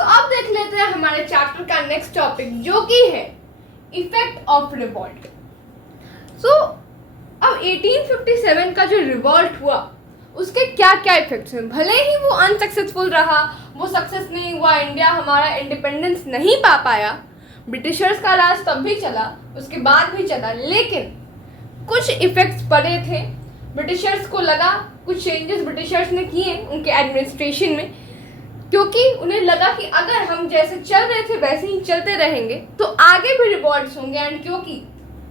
अब देख लेते हैं हमारे चैप्टर का नेक्स्ट टॉपिक, जो कि है इफेक्ट ऑफ रिवॉल्ट। अब 1857 का जो रिवॉल्ट हुआ उसके क्या क्या इफेक्ट्स हैं। भले ही वो अनसक्सेसफुल रहा, वो सक्सेस नहीं हुआ, इंडिया हमारा इंडिपेंडेंस नहीं पा पाया, ब्रिटिशर्स का राज तब भी चला, उसके बाद भी चला, लेकिन कुछ इफेक्ट्स पड़े थे। ब्रिटिशर्स को लगा, कुछ चेंजेस ब्रिटिशर्स ने किए उनके एडमिनिस्ट्रेशन में, क्योंकि उन्हें लगा कि अगर हम जैसे चल रहे थे वैसे ही चलते रहेंगे तो आगे भी रिवॉल्ट्स होंगे। एंड क्योंकि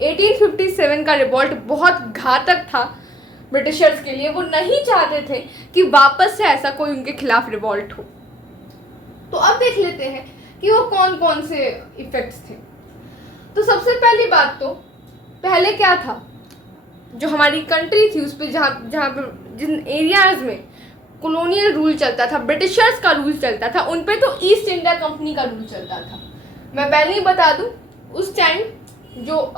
1857 का रिवॉल्ट बहुत घातक था ब्रिटिशर्स के लिए, वो नहीं चाहते थे कि वापस से ऐसा कोई उनके खिलाफ रिवॉल्ट हो। तो अब देख लेते हैं कि वो कौन कौन से इफेक्ट्स थे। तो सबसे पहली बात, तो पहले क्या था, जो हमारी कंट्री थी उस पर जहाँ पर जिन एरियाज में कॉलोनियल रूल चलता था, ब्रिटिशर्स का रूल चलता था, उन पे तो ईस्ट इंडिया कंपनी का रूल चलता था। मैं पहले ही बता दूं, उस टाइम जो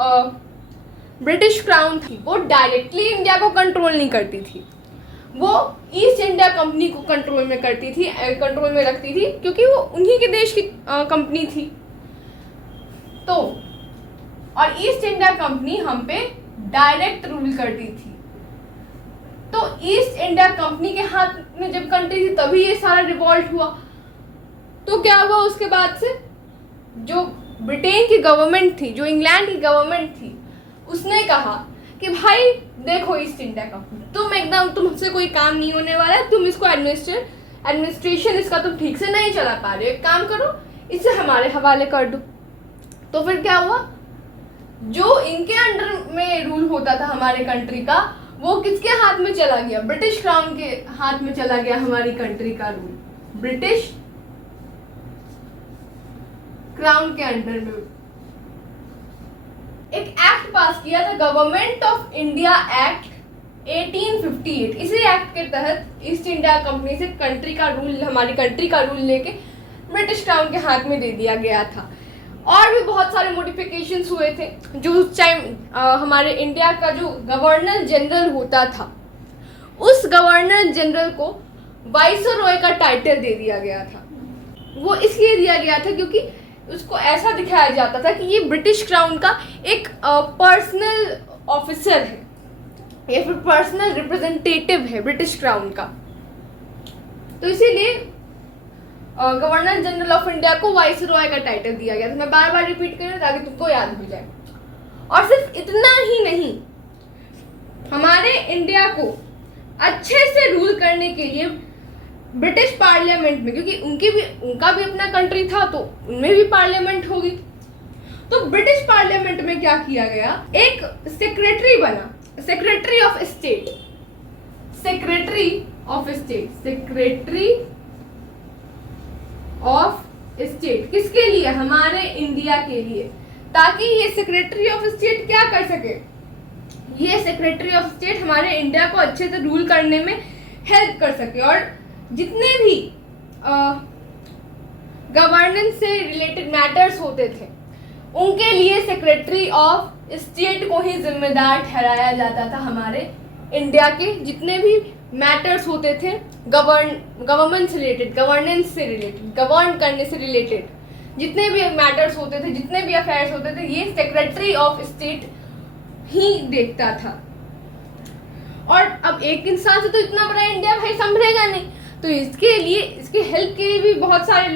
ब्रिटिश क्राउन थी वो डायरेक्टली इंडिया को कंट्रोल नहीं करती थी, वो ईस्ट इंडिया कंपनी को कंट्रोल में करती थी, कंट्रोल में रखती थी, क्योंकि वो उन्हीं के देश की कंपनी थी। तो और ईस्ट इंडिया कंपनी हम पे डायरेक्ट रूल करती थी। तो ईस्ट इंडिया कंपनी के हाथ में जब कंट्री थी तभी ये सारा रिवॉल्ट हुआ। तो क्या हुआ उसके बाद से, जो ब्रिटेन की गवर्नमेंट थी, जो इंग्लैंड की गवर्नमेंट थी, उसने कहा कि भाई देखो ईस्ट इंडिया कंपनी, तुमसे कोई काम नहीं होने वाला है, तुम इसको एडमिनिस्ट्रेशन इसका तुम ठीक से नहीं चला पा रहे हो, एक काम करो इसे हमारे हवाले कर दो। तो फिर क्या हुआ, जो इनके अंडर में रूल होता था हमारे कंट्री का, वो किसके हाथ में चला गया, ब्रिटिश क्राउन के हाथ में चला गया हमारी कंट्री का रूल, ब्रिटिश क्राउन के अंडर में। एक एक्ट पास किया था, गवर्नमेंट ऑफ इंडिया एक्ट 1858। इसी एक्ट के तहत ईस्ट इंडिया कंपनी से हमारी कंट्री का रूल लेके ब्रिटिश क्राउन के हाथ में दे दिया गया था। और भी बहुत सारे मॉडिफिकेशंस हुए थे। जो उस टाइम हमारे इंडिया का जो गवर्नर जनरल होता था, उस गवर्नर जनरल को वाइसरॉय का टाइटल दे दिया गया था। वो इसलिए दिया गया था क्योंकि उसको ऐसा दिखाया जाता था कि ये ब्रिटिश क्राउन का एक पर्सनल ऑफिसर है या फिर पर्सनल रिप्रेजेंटेटिव है ब्रिटिश क्राउन का। तो इसीलिए गवर्नर जनरल ऑफ इंडिया को वाइसरॉय का टाइटल दिया गया था। मैं बार बार रिपीट कर रही हूँ ताकि तुमको याद हो जाए। और सिर्फ इतना ही नहीं, हमारे इंडिया को अच्छे से रूल करने के लिए ब्रिटिश पार्लियामेंट में, क्योंकि उनका भी अपना कंट्री था तो उनमें भी पार्लियामेंट होगी, तो ब्रिटिश पार्लियामेंट में क्या किया गया, एक सेक्रेटरी बना, secretary of state, secretary of state, secretary of state. किसके लिए, हमारे इंडिया के लिए, ताकि ये सेक्रेटरी ऑफ स्टेट क्या कर सके, ये सेक्रेटरी ऑफ स्टेट हमारे इंडिया को अच्छे से रूल करने में हेल्प कर सके। और जितने भी गवर्नेंस से रिलेटेड मैटर्स होते थे उनके लिए सेक्रेटरी ऑफ स्टेट को ही जिम्मेदार ठहराया जाता था। हमारे इंडिया के जितने भी मैटर्स होते थे गवर्नमेंट से रिलेटेड, गवर्नेंस से रिलेटेड, गवर्न करने से रिलेटेड जितने भी मैटर्स होते थे, जितने भी अफेयर्स होते थे, ये सेक्रेटरी ऑफ स्टेट ही देखता था। और अब एक इंसान से तो इतना बड़ा इंडिया भाई संभलेगा नहीं, तो इसके लिए, इसके हेल्प के लिए भी बहुत सारे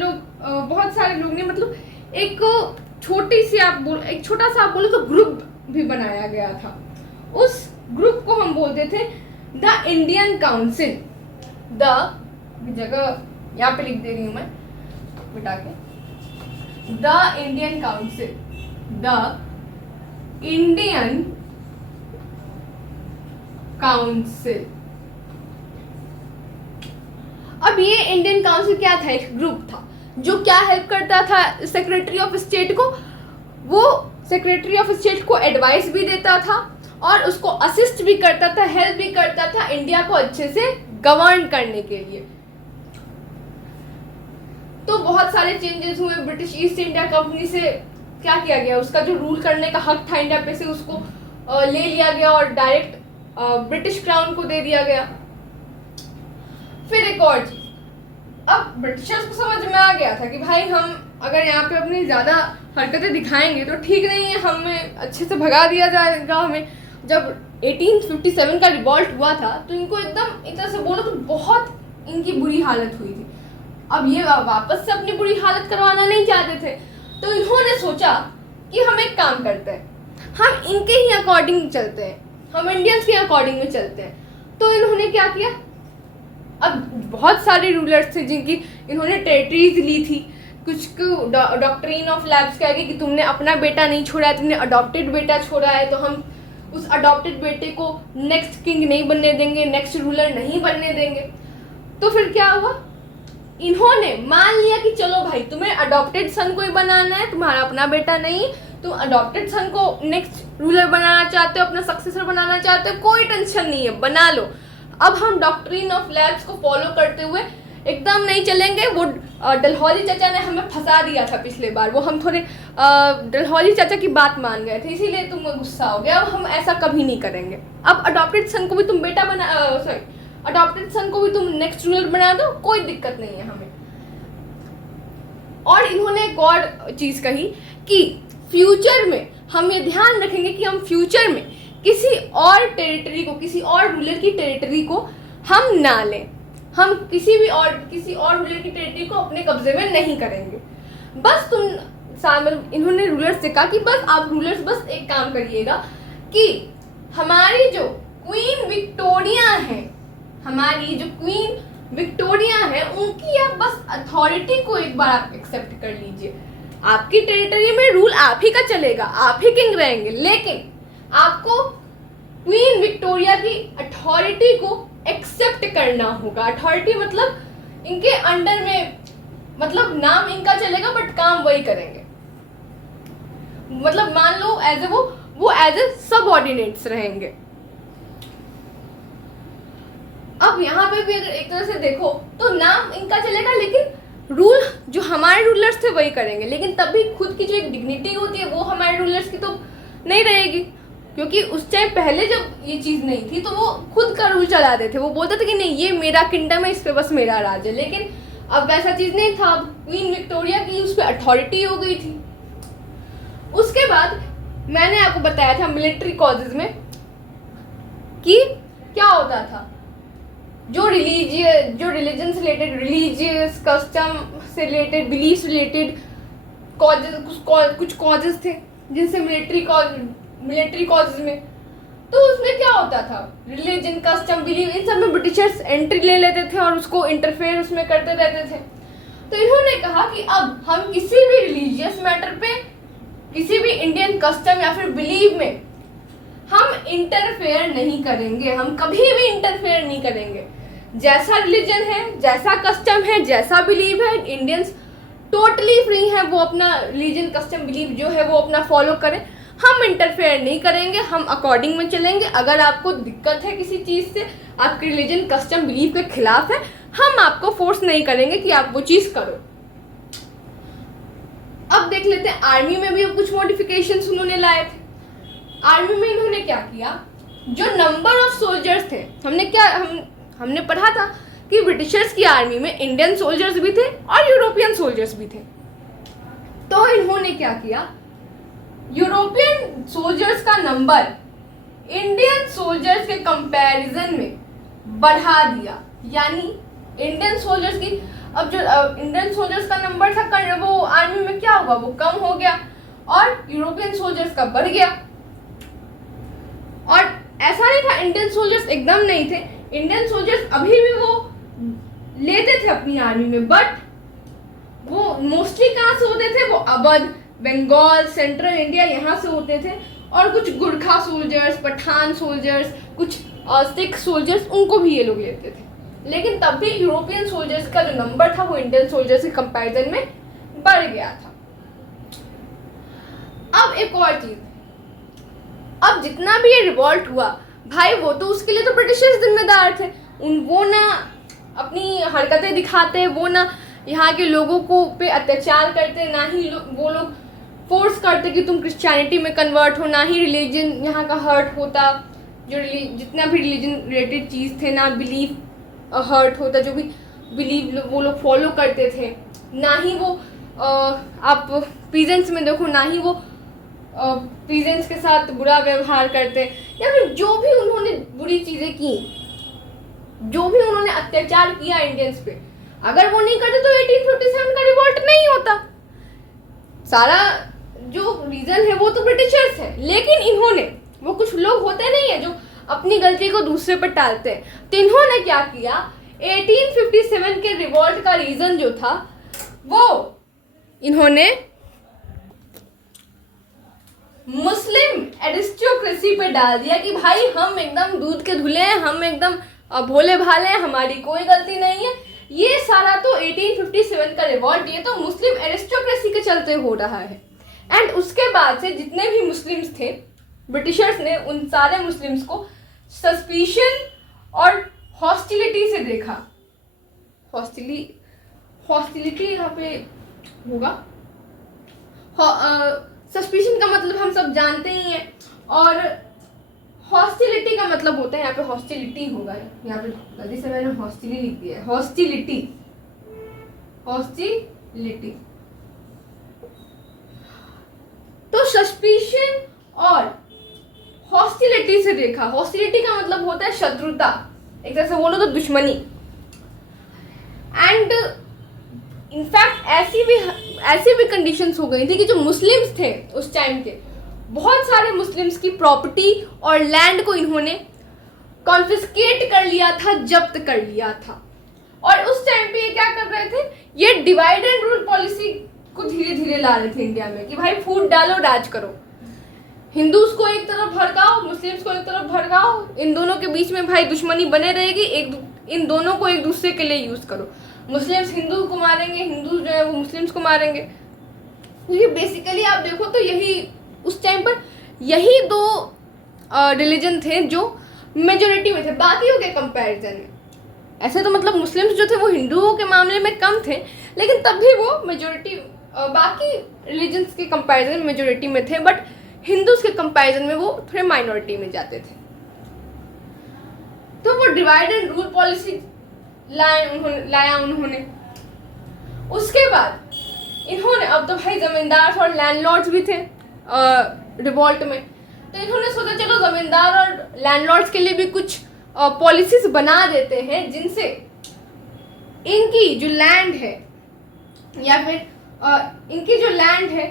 लोग ने, मतलब एक छोटा सा आप बोलो तो ग्रुप भी बनाया गया था। उस ग्रुप को हम बोलते थे द इंडियन काउंसिल। द जगह यहाँ पे लिख दे रही हूं मैं मिटा के, the Indian council, the Indian council. अब ये इंडियन काउंसिल क्या था, एक ग्रुप था जो क्या हेल्प करता था सेक्रेटरी ऑफ स्टेट को, वो सेक्रेटरी ऑफ स्टेट को एडवाइस भी देता था और उसको असिस्ट भी करता था, हेल्प भी करता था इंडिया को अच्छे से गवर्न करने के लिए। तो बहुत सारे चेंजेस हुए ब्रिटिश ईस्ट इंडिया कंपनी से। क्या किया गया, उसका जो रूल करने का हक था इंडिया पे से उसको ले लिया गया और डायरेक्ट ब्रिटिश क्राउन को दे दिया गया। फिर एक और चीज, अब ब्रिटिशर्स को समझ में आ गया था कि भाई हम अगर यहाँ पे अपनी ज़्यादा हरकतें दिखाएंगे तो ठीक नहीं है, हमें अच्छे से भगा दिया जाएगा हमें। जब 1857 का रिवॉल्ट हुआ था तो इनको एकदम एक तरह से बोलो तो बहुत इनकी बुरी हालत हुई थी। अब ये वापस से अपनी बुरी हालत करवाना नहीं चाहते थे, तो इन्होंने सोचा कि हम एक काम करते हैं, हम इनके ही अकॉर्डिंग चलते हैं, हम इंडियंस के अकॉर्डिंग में चलते हैं। तो इन्होंने क्या किया, अब बहुत सारे रूलर्स थे जिनकी इन्होंने टेरिटरीज ली थी। कुछ को डॉक्ट्रिन ऑफ लैब्स कहेगी कि तुमने अपना बेटा नहीं छोड़ा है, तुमने अडॉप्टेड बेटा छोड़ा है, तो हम उस अडॉप्टेड बेटे को नेक्स्ट किंग नहीं बनने देंगे, नेक्स्ट रूलर नहीं बनने देंगे। तो फिर क्या हुआ, इन्होंने मान लिया कि चलो भाई तुम्हें अडॉप्टेड सन को ही बनाना है, तुम्हारा अपना बेटा नहीं, तुम अडॉप्टेड सन को नेक्स्ट रूलर बनाना चाहते हो, अपना सक्सेसर बनाना चाहते हो, कोई टेंशन नहीं है, बना लो। अब हम डॉक्ट्रिन ऑफ लैब्स को फॉलो करते हुए एकदम नहीं चलेंगे। वो डलहौजी चाचा ने हमें फंसा दिया था पिछले बार, वो हम थोड़े डलहौजी चाचा की बात मान गए थे, इसीलिए तुम गुस्सा हो गया। अब हम ऐसा कभी नहीं करेंगे। अब अडॉप्टेड सन को भी तुम बेटा बना अडॉप्टेड सन को भी तुम नेक्स्ट रूलर बना दो, कोई दिक्कत नहीं है हमें। और इन्होंने एक और चीज़ कही कि फ्यूचर में हम ये ध्यान रखेंगे कि हम फ्यूचर में किसी और टेरिटरी को, किसी और रूलर की टेरिटरी को हम ना लें, हम किसी और रूलर की टेरिटरी को अपने कब्जे में नहीं करेंगे। बस इन्होंने रूलर्स से कहा कि बस आप रूलर्स बस एक काम करिएगा कि हमारी जो क्वीन विक्टोरिया है, हमारी जो क्वीन विक्टोरिया है, उनकी आप बस अथॉरिटी को एक बार आप एक्सेप्ट कर लीजिए। आपकी टेरिटरी में रूल आप ही का चलेगा, आप ही किंग रहेंगे, लेकिन आपको क्वीन विक्टोरिया की अथॉरिटी को एक्सेप्ट करना होगा। अथॉरिटी मतलब इनके अंडर में, मतलब नाम इनका चलेगा बट काम वही करेंगे। मतलब मान लो एज ए वो एज ए सबऑर्डिनेट्स रहेंगे। अब यहाँ पे भी एक तरह से देखो तो नाम इनका चलेगा, लेकिन रूल जो हमारे रूलर्स थे वही करेंगे, लेकिन तब भी खुद की जो एक डिग्निटी होती है वो हमारे रूलर्स की तो नहीं रहेगी, क्योंकि उस टाइम पहले जब ये चीज़ नहीं थी तो वो खुद का रूल चलाते थे। वो बोलते थे कि नहीं ये मेरा किंगडम है, इस पे बस मेरा राज है। लेकिन अब वैसा चीज़ नहीं था, अब क्वीन विक्टोरिया की उस पर अथॉरिटी हो गई थी। उसके बाद मैंने आपको बताया था मिलिट्री कॉजेज में कि क्या होता था, जो रिलीजन से रिलेटेड, रिलीजियस कस्टम से रिलेटेड, बिलीफ से रिलेटेड कॉजेज, कुछ कॉजेज थे जिनसे मिलिट्री कॉजेज में, तो उसमें क्या होता था, रिलीजन कस्टम बिलीव इन सब में ब्रिटिशर्स एंट्री ले लेते थे और उसको इंटरफेयर उसमें करते रहते थे। तो इन्होंने कहा कि अब हम किसी भी रिलीजियस मैटर पे, किसी भी इंडियन कस्टम या फिर बिलीव में हम इंटरफेयर नहीं करेंगे, हम कभी भी इंटरफेयर नहीं करेंगे। जैसा रिलीजन है, जैसा कस्टम है, जैसा बिलीव है, इंडियंस टोटली फ्री हैं, वो अपना रिलीजन कस्टम बिलीव जो है वो अपना फॉलो करें, हम इंटरफेयर नहीं करेंगे, हम अकॉर्डिंग में चलेंगे। अगर आपको दिक्कत है किसी चीज़ से, आपके रिलीजन कस्टम बिलीव के खिलाफ है, हम आपको फोर्स नहीं करेंगे कि आप वो चीज़ करो। अब देख लेते हैं आर्मी में भी कुछ मॉडिफिकेशंस उन्होंने लाए थे। आर्मी में इन्होंने क्या किया, जो नंबर ऑफ सोल्जर्स थे, हमने पढ़ा था कि ब्रिटिशर्स की आर्मी में इंडियन सोल्जर्स भी थे और यूरोपियन सोल्जर्स भी थे। तो इन्होंने क्या किया, यूरोपियन सोल्जर्स का नंबर इंडियन सोल्जर्स के कंपैरिजन में बढ़ा दिया। यानी इंडियन सोल्जर्स की, अब जो इंडियन सोल्जर्स का नंबर था वो आर्मी में क्या हुआ, वो कम हो गया और यूरोपियन सोल्जर्स का बढ़ गया। और ऐसा नहीं था इंडियन सोल्जर्स एकदम नहीं थे, इंडियन सोल्जर्स अभी भी वो लेते थे अपनी आर्मी में, बट वो मोस्टली कहाँ से होते थे, वो अवध, बंगाल, सेंट्रल इंडिया यहाँ से होते थे। और कुछ गुरखा सोल्जर्स, पठान सोल्जर्स, कुछ सिख सोल्जर्स, उनको भी ये लोग लेते थे। लेकिन तब भी यूरोपियन सोल्जर्स का जो नंबर था वो इंडियन सोल्जर्स के कंपैरिजन में बढ़ गया था। अब एक और चीज, अब जितना भी ये रिवॉल्ट हुआ भाई, वो तो उसके लिए तो ब्रिटिशर्स जिम्मेदार थे। वो ना अपनी हरकतें दिखाते, वो ना यहाँ के लोगों को पे अत्याचार करते, ना ही वो लोग फोर्स करते कि तुम क्रिश्चियनिटी में कन्वर्ट हो, ना ही रिलीजन यहाँ का हर्ट होता, जो जितना भी रिलीजन रिलेटेड चीज़ थे, ना बिलीफ हर्ट होता, जो भी बिलीव वो लोग फॉलो करते थे, ना ही वो आप पीजेंट्स में देखो, ना ही वो पीजेंट्स के साथ बुरा व्यवहार करते, या फिर जो भी उन्होंने बुरी चीज़ें की, जो भी उन्होंने अत्याचार किया इंडियंस पे, अगर वो नहीं करते तो 1857 का रिवॉल्ट नहीं होता। सारा जो रीजन है वो तो ब्रिटिशर्स है, लेकिन इन्होंने, वो कुछ लोग होते नहीं है जो अपनी गलती को दूसरे पर टालते हैं, तो इन्होंने क्या किया, 1857 के रिवॉल्ट का रीजन जो था वो इन्होंने मुस्लिम एरिस्टोक्रेसी पे डाल दिया कि भाई हम एकदम दूध के धुले हैं, हम एकदम भोले भाले हैं, हमारी कोई गलती नहीं है। ये सारा तो 1857 का रिवॉल्ट, ये तो मुस्लिम एरिस्टोक्रेसी के चलते हो रहा है। एंड उसके बाद से जितने भी मुस्लिम्स थे, ब्रिटिशर्स ने उन सारे मुस्लिम्स को सस्पिशन और हॉस्टिलिटी से देखा। हॉस्टिलिटी यहाँ पे होगा, सस्पिशन का मतलब हम सब जानते ही हैं, और हॉस्टिलिटी का मतलब होता है, यहाँ पे हॉस्टिलिटी होगा, यहाँ पे गलती से मैंने हॉस्टिली लिख दिया है, हॉस्टिलिटी। तो सस्पिशन और हॉस्टिलिटी से देखा। हॉस्टिलिटी का मतलब होता है शत्रुता, एक तरह से बोलो तो दुश्मनी। एंड इनफैक्ट ऐसी भी कंडीशंस हो गई थी कि जो मुस्लिम्स थे उस टाइम के, बहुत सारे मुस्लिम्स की प्रॉपर्टी और लैंड को इन्होंने कॉन्फिस्केट कर लिया था, जब्त कर लिया था। और उस टाइम पे ये क्या कर रहे थे, ये डिवाइड एंड रूल पॉलिसी को धीरे धीरे ला रहे थे इंडिया में कि भाई फूट डालो, राज करो, हिंदूज को एक तरफ भड़काओ, मुस्लिम्स को एक तरफ भड़काओ, इन दोनों के बीच में भाई दुश्मनी बने रहेगी, इन दोनों को एक दूसरे के लिए यूज करो। मुस्लिम्स हिंदू को मारेंगे, हिंदू जो है वो मुस्लिम्स को मारेंगे। ये बेसिकली आप देखो तो यही उस टाइम पर यही दो रिलीजन थे जो मेजोरिटी में थे बाकियों के कंपैरिजन में। ऐसे तो मतलब मुस्लिम्स जो थे वो हिंदुओं के मामले में कम थे, लेकिन तब भी वो मेजोरिटी बाकी रिलीजन्स के कंपैरिजन में मेजोरिटी में थे, बट हिंदूज के कंपैरिजन में वो थोड़े माइनॉरिटी में जाते थे। तो वो डिवाइड एंड रूल पॉलिसी लाया उन्होंने। उसके बाद इन्होंने, अब तो भाई जमींदार और लैंडलॉर्ड्स भी थे रिवॉल्ट में, तो इन्होंने सोचा चलो जमींदार और लैंडलॉर्ड्स के लिए भी कुछ पॉलिसीज बना देते हैं जिनसे इनकी जो लैंड है, या फिर इनकी जो लैंड है,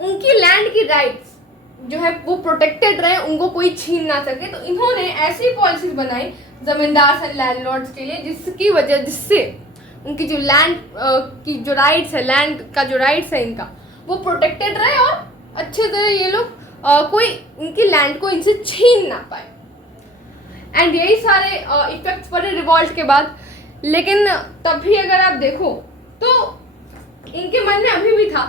उनकी लैंड की राइट्स जो है वो प्रोटेक्टेड रहे, उनको कोई छीन ना सके। तो इन्होंने ऐसी पॉलिसीज बनाई जमींदार और लैंडलॉर्ड्स के लिए जिससे उनकी जो लैंड की जो राइट्स है, लैंड का जो राइट्स है इनका, वो प्रोटेक्टेड रहे और अच्छे तरह ये लोग कोई उनकी लैंड को इनसे छीन ना पाए। एंड यही सारे इफेक्ट्स पड़े रिवॉल्ट के बाद। लेकिन तब भी अगर आप देखो तो इनके मन में अभी भी था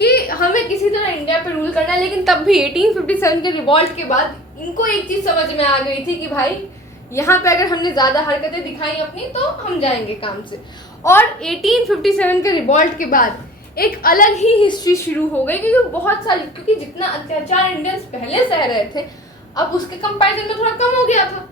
कि हमें किसी तरह इंडिया पे रूल करना है, लेकिन तब भी 1857 के रिवॉल्ट के बाद इनको एक चीज़ समझ में आ गई थी कि भाई यहाँ पे अगर हमने ज़्यादा हरकतें दिखाई अपनी तो हम जाएंगे काम से। और 1857 के रिवॉल्ट के बाद एक अलग ही हिस्ट्री शुरू हो गई, क्योंकि जितना अत्याचार इंडियंस पहले सह रहे थे अब उसके कंपैरिजन में थोड़ा कम हो गया था।